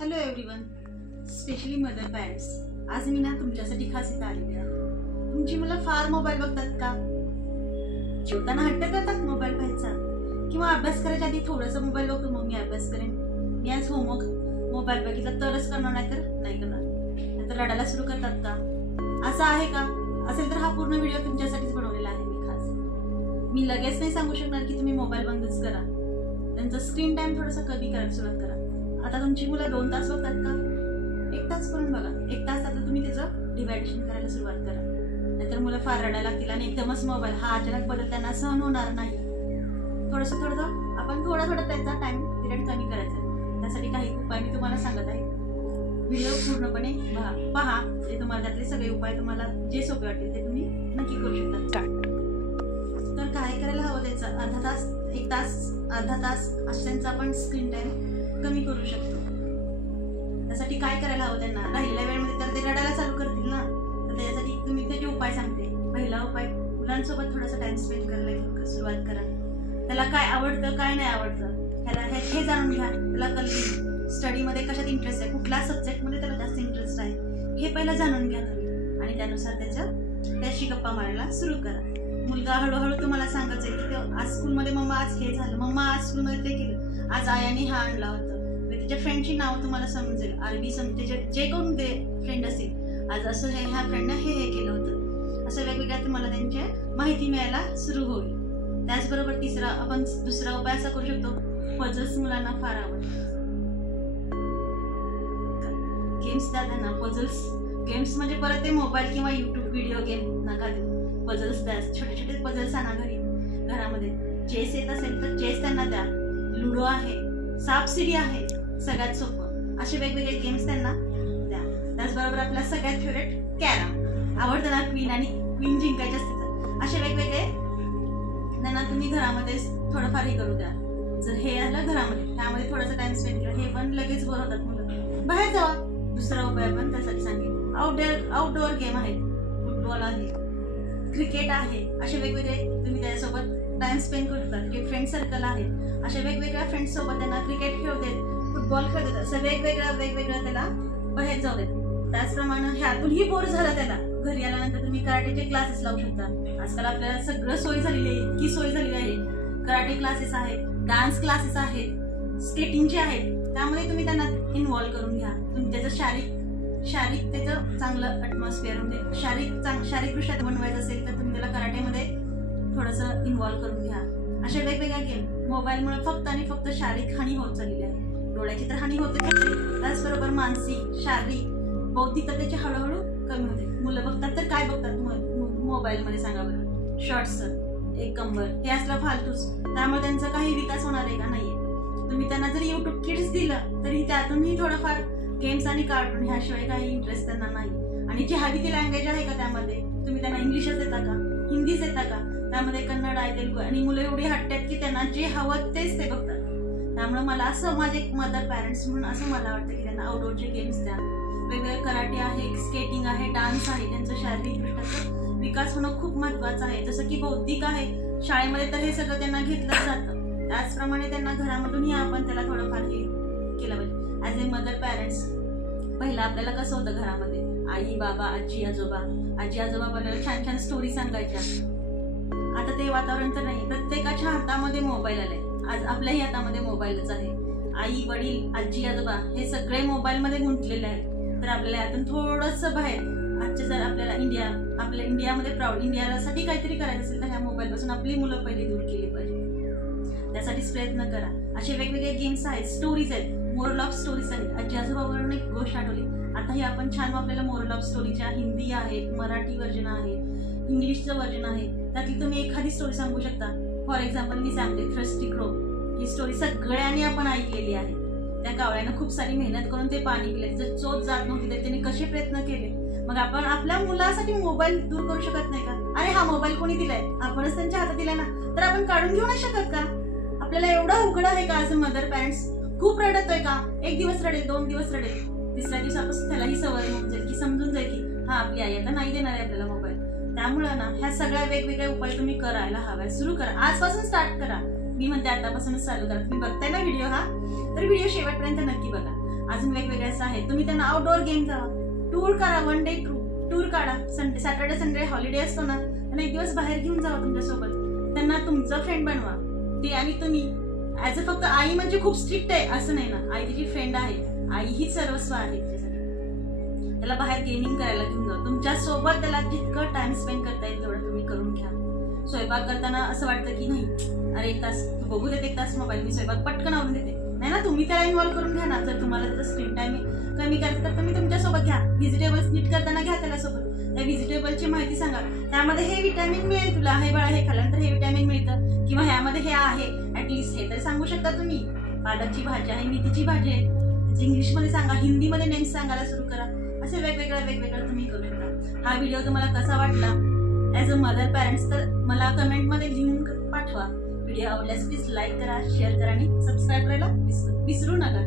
Hello everyone, specially mother parents. आज मी ना तुमच्यासाठी खास इथं आलेली आहे. तुमची मुलं फार मोबाईल बघतात का? जेवताना हट्ट करतात मोबाईल पाहायचा, किंवा अभ्यास करायच्या आधी थोडंसं मोबाईल बघतो, मग मी अभ्यास करेन, मी आज होमवर्क मोबाईल बघितला तरच करणार, नाही तर नाही करणार, नाहीतर रडायला सुरू करतात का? असं आहे का? असेल तर हा पूर्ण व्हिडिओ तुमच्यासाठीच बनवलेला आहे मी खास. मी लगेच नाही सांगू शकणार की तुम्ही मोबाईल बंदच करा. त्यांचा स्क्रीन टाइम थोडासा कमी करायला सुरुवात करा. आता तुमची मुलं 2 तास बघतात का? 1 तास करून बघा. 1 तास आता तुम्ही त्याचं डिव्हायडेशन करायला सुरुवात करा, नाहीतर मुलं फार रडायला लागतील आणि एकदमच मोबाईल हा अचानक बदल त्यांना सहन होणार नाही. थोडं आपण थोडं त्यांचा टाइम पिरियड कमी करायचा. त्यासाठी काही उपाय मी तुम्हाला सांगत आहे. व्हिडिओ पूर्णपणे पहा. ते तुम्हाला त्यातले सगळे उपाय तुम्हाला जे सोपे वाटतील ते तुम्ही नक्की करू शकता. तर काय करायला हवं, त्याचा अर्धा तास 1 तास अर्धा तास असं त्यांचा आपण स्क्रीन टाइम कमी करू शकतो. त्यासाठी काय करायला हवं, त्यांना राहिलेल्या वेळेमध्ये तर ते रडायला चालू करतील ना, तर त्याच्यासाठी तुम्ही त्याचे उपाय सांगते. पहिला उपाय, मुलांसोबत थोडासा टाइम स्पेंड करायला सुरुवात करा. त्याला काय आवडतं काय नाही आवडतं त्याला हे जाणून घ्या. त्याला कलरिंग, स्टडीमध्ये कशात इंटरेस्ट आहे, कुठल्या सब्जेक्टमध्ये त्याला जास्त इंटरेस्ट आहे हे पहिला जाणून घ्या तुम्ही, आणि त्यानुसार त्याशी गप्पा मारायला सुरू करा. मुलगा हळूहळू तुम्हाला सांगायचं आहे की आज स्कूलमध्ये मम्मा आज हे झालं, मम्मा आज स्कूलमध्ये ते केलं, आज आयाने हा आणला होतं. त्याच्या फ्रेंडची नावं तुम्हाला समजेल, अरबी समजेल, जे कोण ते फ्रेंड असेल, आज असं ह्या फ्रेंडनं हे केलं होतं, असं वेगवेगळ्या तुम्हाला त्यांची माहिती मिळायला सुरू होईल. त्याचबरोबर दुसरा उपाय असा करू शकतो, पझल्स मुलांना फार आवडतात. गेम्स द्या त्यांना. पझल्स गेम्स म्हणजे परत ते मोबाईल किंवा युट्यूब व्हिडिओ गेम नका देऊ. पझल्स द्या, छोटे छोटे पझल्स आणा घरामध्ये. चेस येत असेल तर चेस त्यांना द्या. लुडो आहे, सापशिडी आहे, सगळ्यात सोपं. असे वेगवेगळे गेम्स त्यांना द्या. त्याचबरोबर आपला सगळ्यात फेवरेट कॅरम आवडतं ना, क्वीन जिंकायचे असते तर असे वेगवेगळे त्यांना तुम्ही घरामध्ये थोडंफार हे करू द्या. जर हे आलं घरामध्ये, त्यामध्ये थोडासा टाइम स्पेंड करा. हे पण लगेच बोर होतात मुलं, बाहेर जावा. दुसरा उपाय पण त्यासाठी सांगेन, आउटडोअर गेम आहेत, फुटबॉल आहे, क्रिकेट आहे, असे वेगवेगळे तुम्ही त्याच्यासोबत टाइम स्पेंड करू शकता. जे फ्रेंड सर्कल आहे, अशा वेगवेगळ्या फ्रेंड्स सोबत त्यांना क्रिकेट खेळू देत, फुटबॉल खेळू देत, असं वेगवेगळं त्याला बाहेर जाऊ देत. त्याचप्रमाणे ह्यातूनही बोर झाला त्याला, घरी आल्यानंतर तुम्ही कराटेचे क्लासेस लावू शकता. आजकाल आपल्याला सगळं सोय झालेली आहे, इतकी सोय झालेली आहे. कराटे क्लासेस आहेत, डान्स क्लासेस आहेत, स्केटिंगचे आहेत. त्यामध्ये तुम्ही त्यांना इन्व्हॉल्व करून घ्या. तुम्ही त्याचं शारीरिक त्याचं चांगलं अटमॉस्फिअर, म्हणजे शारीरिकदृष्ट्या बनवायचं असेल तर तुम्ही त्याला कराटेमध्ये थोडंसं इन्व्हॉल्व करून घ्या. अशा वेगवेगळ्या गेम. मोबाईलमुळे फक्त आणि फक्त शारीरिक हानी होत चाललेली आहे. डोळ्याची तर हानी होते, त्याचबरोबर मानसिक, शारीरिक, बौद्धिक तर त्याची हळूहळू कमी होते. मुलं बघतात तर काय बघतात मोबाईलमध्ये सांगा बरं? शॉर्ट्स, एक कंबर, हे असलं फालतूच. त्यामुळे त्यांचा काही विकास होणार आहे का? नाहीये. तुम्ही त्यांना जरी युट्यूब किड्स दिलं तरी त्यातूनही थोडंफार गेम्स आणि कार्टून ह्याशिवाय काही इंटरेस्ट त्यांना नाही. आणि जी हवी ती लँग्वेज आहे का त्यामध्ये, तुम्ही त्यांना इंग्लिशच देता का, हिंदीच देता का? त्यामध्ये कन्नड आहे, तेलुगू, आणि मुलं एवढी हट्ट की त्यांना जे हवं तेच ते बघतात. त्यामुळे मला असं, माझे एक मदर पॅरेंट्स म्हणून असं मला वाटतं की त्यांना आउटडोअरचे गेम्स द्या. वेगवेगळे कराटे आहे, स्केटिंग आहे, डान्स आहे. त्यांचं शारीरिकदृष्ट्या विकास होणं खूप महत्त्वाचं आहे. जसं की बौद्धिक आहे, शाळेमध्ये तर हे सगळं त्यांना घेतलं जातं. त्याचप्रमाणे त्यांना घरामधूनही आपण त्याला थोडंफार हे केलं पाहिजे. ॲज ए मदर पॅरेंट्स, पहिलं आपल्याला कसं होतं घरामध्ये, आई बाबा, आजी आजोबा आपल्याला छान छान स्टोरी सांगायच्या. आता ते वातावरण तर नाही. प्रत्येकाच्या हातामध्ये मोबाईल आलाय. आज आपल्याही हातामध्ये मोबाईलच आहे. आई वडील, आजी आजोबा हे सगळे मोबाईलमध्ये गुंतलेले आहेत. तर आपल्याला यातून थोडंसं बाहेर, आजच्या जर आपल्या इंडियामध्ये प्राऊड इंडियासाठी काहीतरी करायचं असेल तर ह्या मोबाईलपासून आपली मुलं पहिली दूर केली पाहिजे. त्यासाठीच प्रयत्न करा. असे वेगवेगळे गेम्स आहेत, स्टोरीज आहेत, मोरल ऑफ स्टोरीज आहेत. आजी आजोबावरून एक गोष्ट आठवली. आता ही आपण छान आपल्याला मोरल ऑफ स्टोरीच्या हिंदी आहेत, मराठी व्हर्जन आहे, इंग्लिशचं व्हर्जन आहे. त्यातली तुम्ही एखादी स्टोरी सांगू शकता. फॉर एक्झाम्पल मी सांगते, थ्रस्टी क्रो. ही स्टोरी सगळ्यांनी आपण ऐकलेली आहे. त्या कावळ्यानं खूप सारी मेहनत करून ते पाणी पिले, जर चोच जात नव्हती तर त्यांनी कसे प्रयत्न केले. मग आपण आपल्या मुलासाठी मोबाईल दूर करू शकत नाही का? अरे हा मोबाईल कोणी दिलाय? आपणच त्यांच्या हातात दिलाय ना, तर आपण काढून घेऊ नाही शकत का? आपल्याला एवढं अवघड आहे का? आज मदर पॅरेंट्स खूप रडतोय का? 1 दिवस रडेल, 2 दिवस रडेल, 3ऱ्या दिवसापासून त्यालाही सवय होऊन जाईल की समजून जाईल की हा आपली आई आता नाही देणार आहे आपल्याला मोबाईल. त्यामुळे ना ह्या सगळ्या वेगवेगळे उपाय तुम्ही करायला हव्या. सुरू करा, आजपासून स्टार्ट करा. मी म्हणते आतापासूनच चालू करा. तुम्ही बघताय ना व्हिडिओ हा, तर व्हिडिओ शेवटपर्यंत नक्की बघा. अजून वेगवेगळ्याच आहेत. तुम्ही त्यांना आउटडोअर गेम जावा, टूर करा, 1 डे टूर काढा. सॅटर्डे संडे हॉलिडे असतो ना, त्यांना एक दिवस बाहेर घेऊन जावा तुमच्यासोबत. त्यांना तुमचं फ्रेंड बनवा. ते आणि तुम्ही ऍज अ फक्त आई म्हणजे खूप स्ट्रिक्ट आहे असं नाही ना. आई तिची फ्रेंड आहे, आई ही सर्वस्व आहे तिच्यासाठी. त्याला बाहेर गेमिंग करायला घेऊन जा. तुमच्या सोबत त्याला जितकं टाइम स्पेंड करता येईल तेवढं तुम्ही करून घ्या. स्वयंपाक करताना असं वाटतं की नाही अरे 1 तास तू बघू देते, 1 तास मोबाईल, मी स्वयंपाक पटकन आवरून देते. नाही ना, तुम्ही त्याला इन्व्हॉल्व करून घ्या ना. जर तुम्हाला त्याचा स्क्रीन टाइम कमी करायचं तर तुम्ही तुमच्यासोबत घ्या. व्हेजिटेबल्स नीट करताना घ्या त्याच्यासोबत. त्या व्हेजिटेबलची माहिती सांगा, त्यामध्ये हे विटॅमिन मिळेल तुला, हे बाळा हे खाल्ल्यानंतर हे विटॅमिन मिळतं, किंवा ह्यामध्ये हे आहे ऍटलिस्ट हे तरी सांगू शकता तुम्ही. पालकची भाजी आहे, मेथीची भाजी आहे, इंग्लिशमध्ये सांगा, हिंदीमध्ये नेम्स सांगायला सुरू करा. असे वेगवेगळं तुम्ही करू शकता. हा व्हिडिओ तुम्हाला कसा वाटला ॲज अ मदर पॅरेंट्स तर मला कमेंटमध्ये लिहून पाठवा. व्हिडिओ आवडल्यास प्लीज लाईक करा, शेअर करा आणि सबस्क्राईब करायला विसरू नका.